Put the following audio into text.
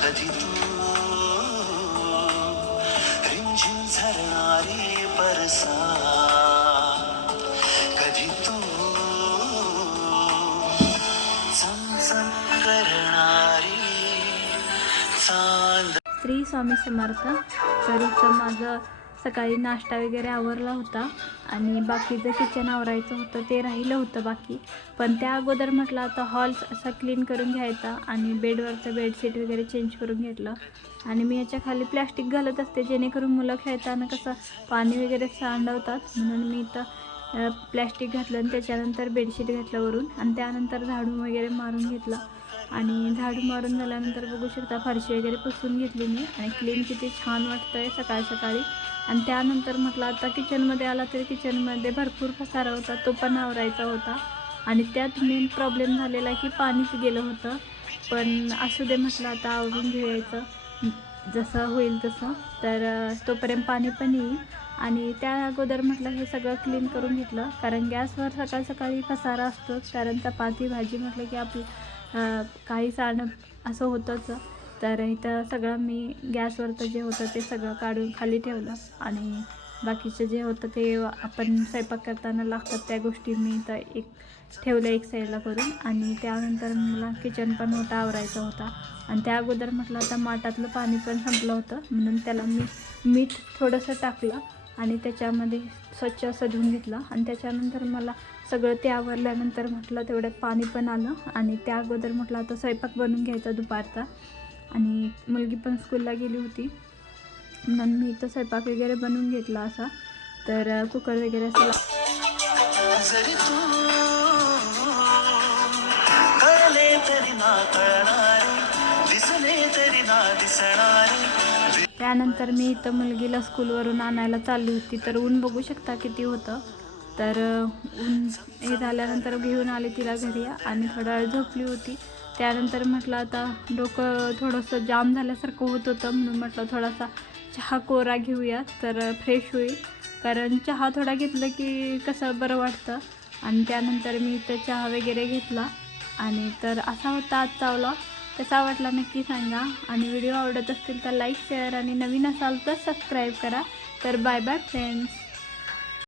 कधी तू रिमझिम झरणारी परसा, कधी तू चमचम करणारी चांद. श्री स्वामी समर्थ. तर इथं माझं सकाळी नाश्ता वगैरे आवरला होता आणि बाकीचं किचन आवरायचं होतं, ते राहिलं होतं बाकी. पण त्या अगोदर म्हटलं आता हॉल असा क्लीन करून घ्यायचा आणि बेडवरचं बेडशीट वगैरे चेंज करून घेतलं. आणि मी याच्या खाली प्लॅस्टिक घालत असते जेणेकरून मुलं खेळताना कसं पाणी वगैरे सांडवतात, म्हणून मी इथं प्लॅस्टिक घातलं आणि त्याच्यानंतर बेडशीट घातलं वरून आणि त्यानंतर झाडू वगैरे मारून घेतला. आणि झाडू मारून झाल्यानंतर बघू शकता फरशी वगैरे पुसून घेतली मी आणि क्लीन किती छान वाटतं आहे सकाळी सकाळी. आणि त्यानंतर म्हटलं आता किचनमध्ये आला तर किचनमध्ये भरपूर पसारा होता, तो पण आवरायचा होता. आणि त्यात मेन प्रॉब्लेम झालेला की पाणीच गेलं होतं. पण असू दे म्हटलं आता आवरून घ्यायचं जसं होईल तसं, तर तोपर्यंत पाणी पण येईल. आणि त्या अगोदर म्हटलं हे सगळं क्लीन करून घेतलं, कारण गॅसवर सकाळ सकाळी पसारा असतोच, कारण चपाती भाजी म्हटलं की आपली काही साणं असं होतंच. तर इथं सगळं मी गॅसवरचं जे होतं ते सगळं काढून खाली ठेवलं आणि बाकीचं जे होतं ते आपण स्वयंपाक करताना लागतात त्या गोष्टी मी इथं एक ठेवलं एक साईडला करून. आणि त्यानंतर मला किचन पण होता आवरायचा होता. आणि त्या अगोदर म्हटलं आता माठातलं पाणी पण संपलं होतं, म्हणून त्याला मी मीठ थोडंसं टाकलं आणि त्याच्यामध्ये स्वच्छ असं धुवून घेतलं. आणि त्याच्यानंतर मला सगळं ते आवरल्यानंतर म्हटलं तेवढ्यात पाणी पण आलं. आणि त्या अगोदर म्हटलं आता स्वयंपाक बनवून घ्यायचा दुपारचा, आणि मुलगी पण स्कूलला गेली होती म्हणून मी इथं स्वयंपाक वगैरे बनवून घेतला असा. तर कुकर वगैरे असं जरी तू कळले तरी ना कळणारी, दिसले तरी ना दिसणारी. त्यानंतर मी इथं मुलगीला स्कूलवरून आणायला चालली होती, तर ऊन बघू शकता किती होतं. तर ऊन हे झाल्यानंतर घेऊन आले तिला घरी आणि थोडा वेळ झोपली होती. त्यानंतर म्हटलं आता डोकं थोडंसं जाम झाल्यासारखं होत होतं, म्हणून म्हटलं थोडासा चहा कोरा घेऊया तर फ्रेश होईल, कारण चहा थोडा घेतलं की कसं बरं वाटतं. आणि त्यानंतर मी इथं चहा वगैरे घेतला. आणि तर असा होता आजचा व्लॉग. कसा वाटला नक्की सांगा, आणि व्हिडिओ आवडत असतील तर लाईक शेअर आणि नवीन असाल तर सबस्क्राईब करा. तर बाय बाय फ्रेंड्स.